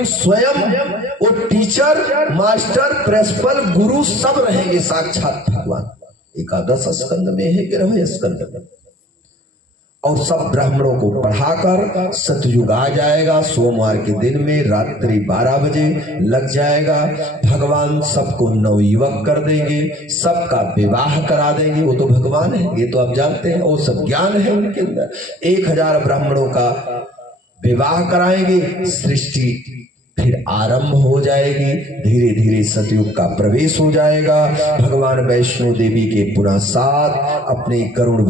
लेकिन स्वयं वो टीचर, मास्टर, प्रिंसिपल, गुरु सब रहेंगे साक्षात भगवान। एकादश स्कंद में है, 11वें स्कंद में। और सब ब्राह्मणों को पढ़ाकर सतयुग आ जाएगा। सोमवार के दिन में रात्रि 12 बजे लग जाएगा। भगवान सबको नवयुवक कर देंगे, सबका विवाह करा देंगे। वो तो भगवान है, ये तो आप जानते हैं, वो सब ज्ञान है उनके अंदर। 1000 ब्राह्मणों का विवाह कराएंगे, सृष्टि फिर आरंभ हो जाएगी। धीरे धीरे सतयुग का प्रवेश हो जाएगा। भगवान वैष्णो देवी के पुनः साथ अपने गरुड़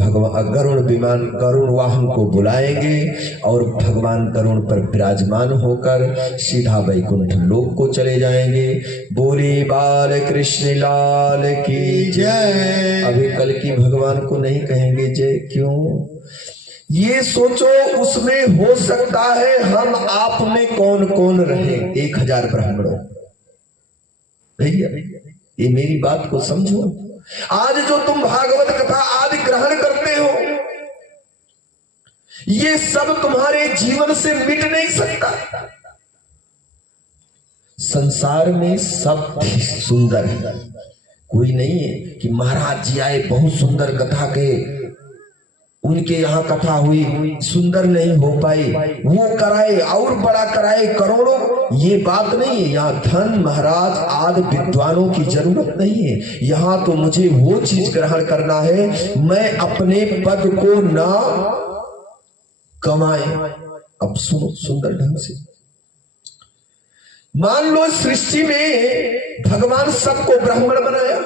विमान, गरुड़ वाहन को बुलाएंगे और भगवान गरुड़ पर विराजमान होकर सीधा वैकुंठ लोक को चले जाएंगे। बोले बाल कृष्ण लाल की जय। अभी कल की भगवान को नहीं कहेंगे जय, क्यों? ये सोचो, उसमें हो सकता है हम आप में कौन कौन रहे। 1000 ब्राह्मणों। भैया ये मेरी बात को समझो। आज जो तुम भागवत कथा आदि ग्रहण करते हो, ये सब तुम्हारे जीवन से मिट नहीं सकता। संसार में सब सुंदर है। कोई नहीं है कि महाराज जी आए, बहुत सुंदर कथा के, उनके यहाँ कथा हुई, सुंदर नहीं हो पाई, वो कराए और बड़ा कराए करोड़ों। ये बात नहीं है। यहाँ धन, महाराज आदि विद्वानों की जरूरत नहीं है। यहाँ तो मुझे वो चीज ग्रहण करना है, मैं अपने पद को ना कमाए। अब सुनो सुंदर ढंग से। मान लो सृष्टि में भगवान सबको ब्राह्मण बनाया।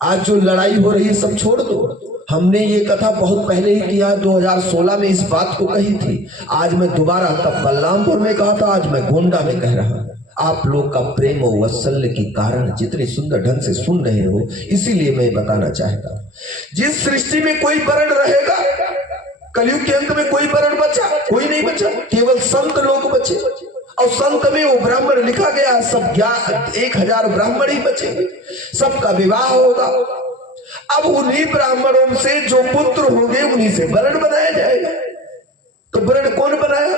आज जो लड़ाई हो रही है सब छोड़ दो। हमने ये कथा बहुत पहले ही किया, 2016 में इस बात को कही थी। आज मैं दोबारा, तब बलरामपुर में कहा था, आज मैं गोंडा में कह रहा हूं। आप लोग का प्रेम और वात्सल्य के कारण जितने सुंदर ढंग से सुन रहे हो, इसीलिए मैं बताना चाहता हूं। जिस सृष्टि में कोई वर्ण रहेगा, कलयुग के अंत में कोई वर्ण बचा? कोई नहीं बचा, केवल संत लोग बचे। और संत में वो ब्राह्मण लिखा गया, सब 1000 ब्राह्मण ही बचेंगे, सबका विवाह होगा। अब उन्हीं ब्राह्मणों से जो पुत्र होंगे उन्हीं से वर्ण बनाया जाएगा। तो वर्ण कौन बनाया?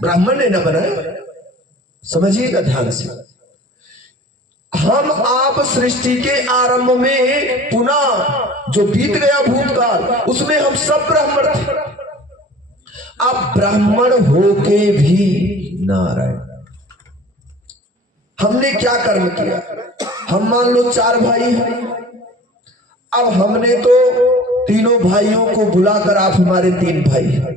ब्राह्मण ने ना बनाया। समझिएगा ध्यान से। हम आप सृष्टि के आरंभ में पुनः जो बीत गया भूतकाल, उसमें हम सब ब्राह्मण थे। अब ब्राह्मण होके भी नारायण, हमने क्या कर्म किया? हम मान लो 4 भाई हैं। अब हमने तो तीनों भाइयों को बुलाकर, आप हमारे 3 भाई हैं,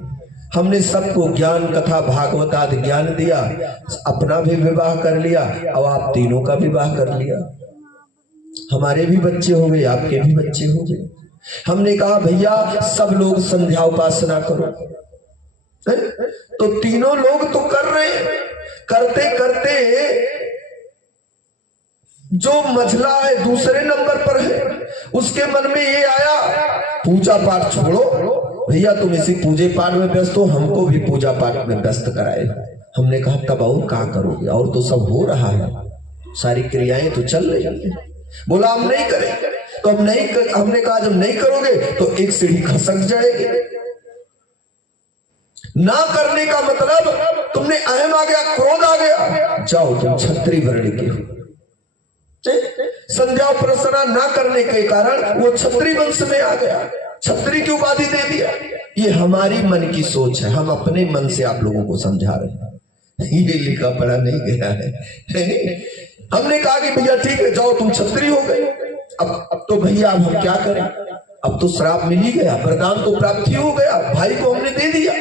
हमने सबको ज्ञान कथा भागवत आदि ज्ञान दिया, अपना भी विवाह कर लिया और आप तीनों का विवाह कर लिया। हमारे भी बच्चे हो गए, आपके भी बच्चे हो गए। हमने कहा भैया सब लोग संध्या उपासना करो, तो तीनों लोग तो कर रहे हैं। करते करते जो मझला है दूसरे नंबर पर है, उसके मन में ये आया, पूजा पाठ छोड़ो भैया, तुम इसी पूजे पाठ में व्यस्त हो, हमको भी पूजा पाठ में व्यस्त कराए। हमने कहा तब और क्या करोगे, और तो सब हो रहा है, सारी क्रियाएं तो चल रही है। बोला हम नहीं करेंगे, तो हम नहीं हमने कहा जब नहीं करोगे तो एक सीढ़ी खसक जाएगी। ना करने का मतलब तुमने अहम आ गया, क्रोध आ गया, जाओ तुम क्षत्रिय वर्ण के हो। संध्या उपासना ना करने के कारण वो क्षत्रिय वंश में आ गया, क्षत्रिय की उपाधि दे दिया। ये हमारी मन की सोच है, हम अपने मन से आप लोगों को समझा रहे हैं, ये लिखा पढ़ा नहीं गया है। हमने कहा कि भैया ठीक है जाओ तुम क्षत्रिय हो गए। अब तो भैया अब हम क्या करें, अब तो श्राप मिल ही गया, वरदान तो प्राप्त ही हो गया, भाई को हमने दे दिया।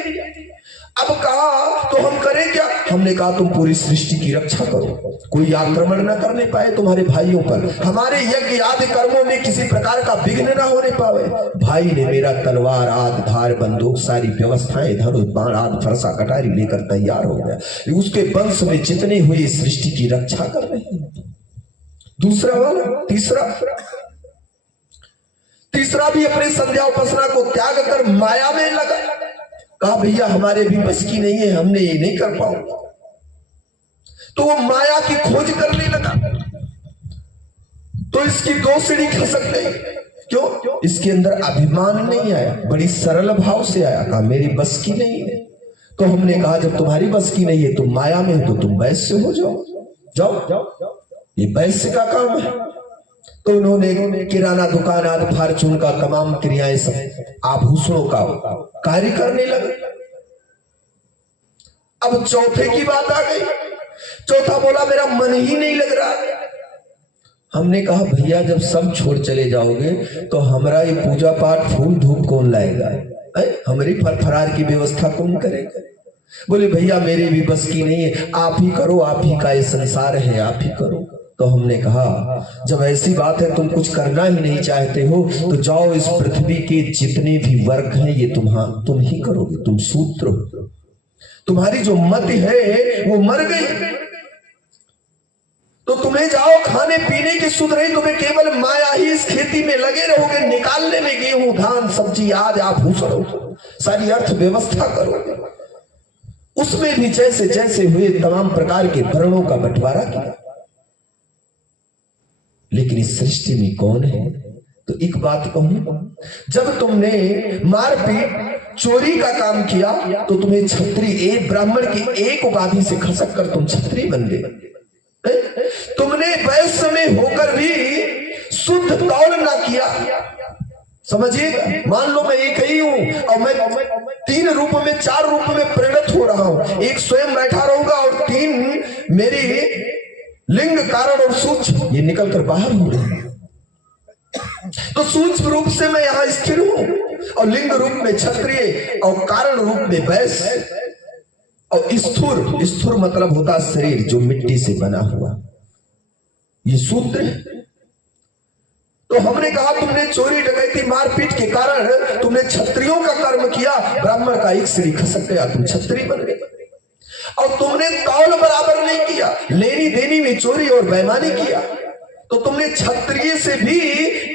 अब कहा तो हम करें क्या? हमने कहा तुम पूरी सृष्टि की रक्षा करो, कोई आक्रमण न करने पाए तुम्हारे भाइयों पर, हमारे यज्ञ आदि कर्मों में किसी प्रकार का विघ्न न होने पावे। भाई ने मेरा तलवार आदि धार बंदूक सारी व्यवस्थाएं धनुष बाण आदि फरसा कटारी लेकर तैयार हो गया, उसके वंश में जितने हुए सृष्टि की रक्षा कर रहे हैं। दूसरा वाला तीसरा भी अपने संध्या उपासना को त्याग कर माया में लगा। कहा भैया हमारे भी बस की नहीं है, हमने ये नहीं कर पाऊंगा। तो वो माया की खोज करने लगा, तो इसकी 2 सीढ़ी खसक गई। क्यों? इसके अंदर अभिमान नहीं आया, बड़ी सरल भाव से आया, कहा मेरी बस की नहीं है। तो हमने कहा जब तुम्हारी बस की नहीं है, तुम माया में हो, तो तुम वैश्य हो जाओ, जाओ, ये वैश्य का काम है। तो उन्होंने किराना दुकान आदि फार्चून का तमाम क्रियाएं सब आभूषणों का कार्य करने लगे। अब चौथे की बात आ गई। चौथा बोला मेरा मन ही नहीं लग रहा। हमने कहा भैया जब सब छोड़ चले जाओगे तो हमारा ये पूजा पाठ फूल धूप कौन लाएगा, हमारी फरफरार की व्यवस्था कौन करेगा? बोले भैया मेरी भी बस की नहीं है, आप ही करो, आप ही का ये संसार है, आप ही करो। तो हमने कहा जब ऐसी बात है तुम कुछ करना ही नहीं चाहते हो तो जाओ, इस पृथ्वी के जितने भी वर्ग हैं ये तुम ही करोगे, तुम सूत्र हो। तुम्हारी जो मति है वो मर गई, तो तुम्हें जाओ खाने पीने की सुध रही, तुम्हें केवल माया ही इस खेती में लगे रहोगे, निकालने में गेहूं धान सब्जी आज आभूषण सारी अर्थव्यवस्था करोगे। उसमें भी जैसे जैसे हुए तमाम प्रकार के वर्णों का बंटवारा किया। लेकिन इस सृष्टि में कौन है? तो एक बात कहूं, जब तुमने मारपीट चोरी का काम किया तो तुम्हें छत्री, एक ब्राह्मण की एक उपाधि से खसक कर तुम छत्री बन गए। तुमने वैश्य में होकर भी शुद्ध तौल ना किया। समझिए, मान लो मैं एक ही हूं और मैं 3 रूप में 4 रूप में परिणत हो रहा हूं। एक स्वयं बैठा रहूंगा और 3 मेरी लिंग कारण और सूक्ष्म ये निकल कर बाहर हो रहे हैं। तो सूक्ष्म रूप से मैं यहां स्थिर हूं और लिंग रूप में क्षत्रिय और कारण रूप में वैश्य और स्थूर मतलब होता शरीर जो मिट्टी से बना हुआ, ये सूत्र है। तो हमने कहा तुमने चोरी डकैती मारपीट के कारण तुमने क्षत्रियों का कर्म किया, ब्राह्मण का एक सिरी खसक गया, तुम क्षत्रिय बन गए। और तुमने तौल बराबर नहीं किया, लेनी देनी में चोरी और बेईमानी किया, तो तुमने क्षत्रिय से भी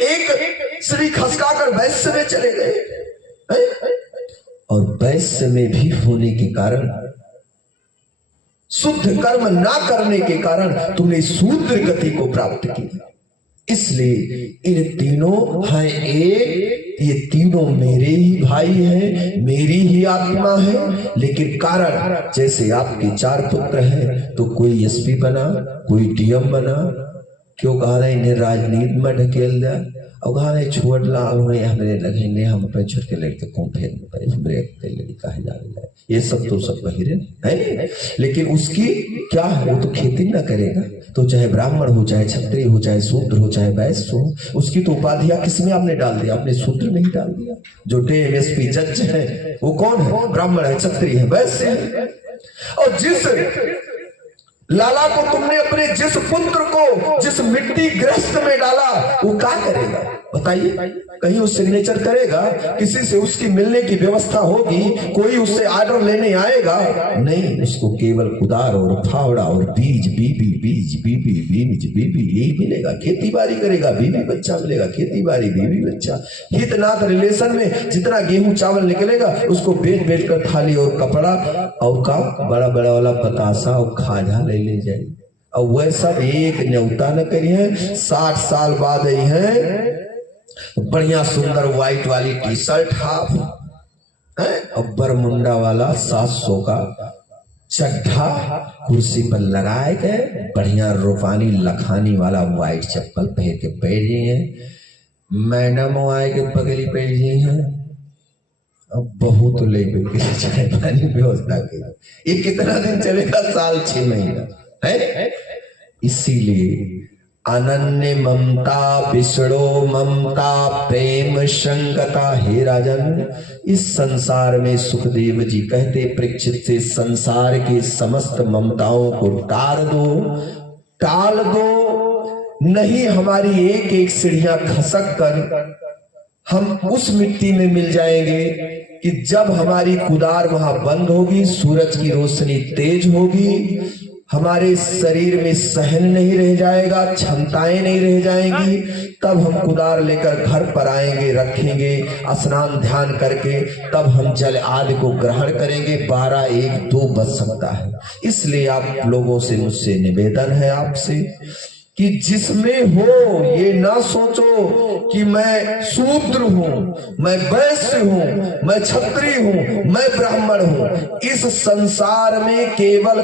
एक सिरी खसका कर वैश्य में चले गए। और वैश्य में भी होने के कारण, शुद्ध कर्म ना करने के कारण तुमने शूद्र गति को प्राप्त किया। इसलिए इन तीनों हैं एक, ये तीनों मेरे ही भाई हैं, मेरी ही आत्मा है। लेकिन कारण जैसे आपके 4 पुत्र हैं तो कोई एसपी बना, कोई डीएम बना, क्यों कहा रहे इन्हें राजनीति में ढकेल दिया, और कहा रहे छोड़ला हमरे लगेंगे, हम अपने छुट के लड़के को फेर हमरे लड़की कहा जा रहा है, ये सब तो सब बहिरे है नहीं। लेकिन उसकी क्या है, वो तो खेती ना करेगा, तो चाहे ब्राह्मण हो, चाहे क्षत्रिय हो, चाहे शूद्र हो, चाहे वैश्य हो, उसकी तो उपाधियां किसमें आपने डाल दिया? आपने शूद्र में ही डाल दिया। जो डीएमएसपी जज है वो कौन है? ब्राह्मण है, क्षत्रिय है, वैश्य है। और जिस लाला को तुमने अपने, जिस पुत्र को जिस मिट्टी ग्रस्त में डाला, वो क्या करेगा बताइए? कहीं वो सिग्नेचर करेगा? किसी से उसकी मिलने की व्यवस्था होगी? कोई उससे ऑर्डर लेने आएगा? नहीं, उसको केवल कुदार और फावड़ा और बीज बीबी यही मिलेगा। खेती बाड़ी करेगा, बीबी बच्चा मिलेगा, खेती बाड़ी बीबी बच्चा। हितनाथ रिलेशन में जितना गेहूं चावल निकलेगा उसको बेच बेच कर थाली और कपड़ा और का बड़ा बड़ा वाला पतासा और खाजा ले जाए। और वह सब एक न्योता न करिए। 60 साल बाद आई है, बढ़िया सुंदर व्हाइट वाली टी शर्ट हाफ है और बरमुंडा वाला 700 का चड्ढा कुर्सी पर लगाए गए, बढ़िया रूपानी लखानी वाला व्हाइट चप्पल पहन के बैठ गई है। मैडम आए के पगली बैठ गई है, अब बहुत ले गई चाय पानी व्यवस्था की। ये कितना दिन चलेगा? साल 6 महीना है। इसीलिए अनन्य ममता विष्णो ममता प्रेम संगता, हे राजन, इस संसार में सुखदेव जी कहते परीक्षित से संसार के समस्त ममताओं को टाल दो, नहीं हमारी एक एक सीढ़ियां खसक कर हम उस मिट्टी में मिल जाएंगे कि जब हमारी कुदार वहां बंद होगी, सूरज की रोशनी तेज होगी, हमारे शरीर में सहन नहीं रह जाएगा, क्षमताएं नहीं रह जाएंगी, तब हम कुदार लेकर घर पर आएंगे, रखेंगे, स्नान ध्यान करके तब हम जल आदि को ग्रहण करेंगे। 12, 1, 2 बज सकता है। इसलिए आप लोगों से मुझसे निवेदन है आपसे कि जिसमें हो ये ना सोचो कि मैं शूद्र हूं, मैं वैश्य हूं, मैं क्षत्रिय हूं, मैं ब्राह्मण हूं। इस संसार में केवल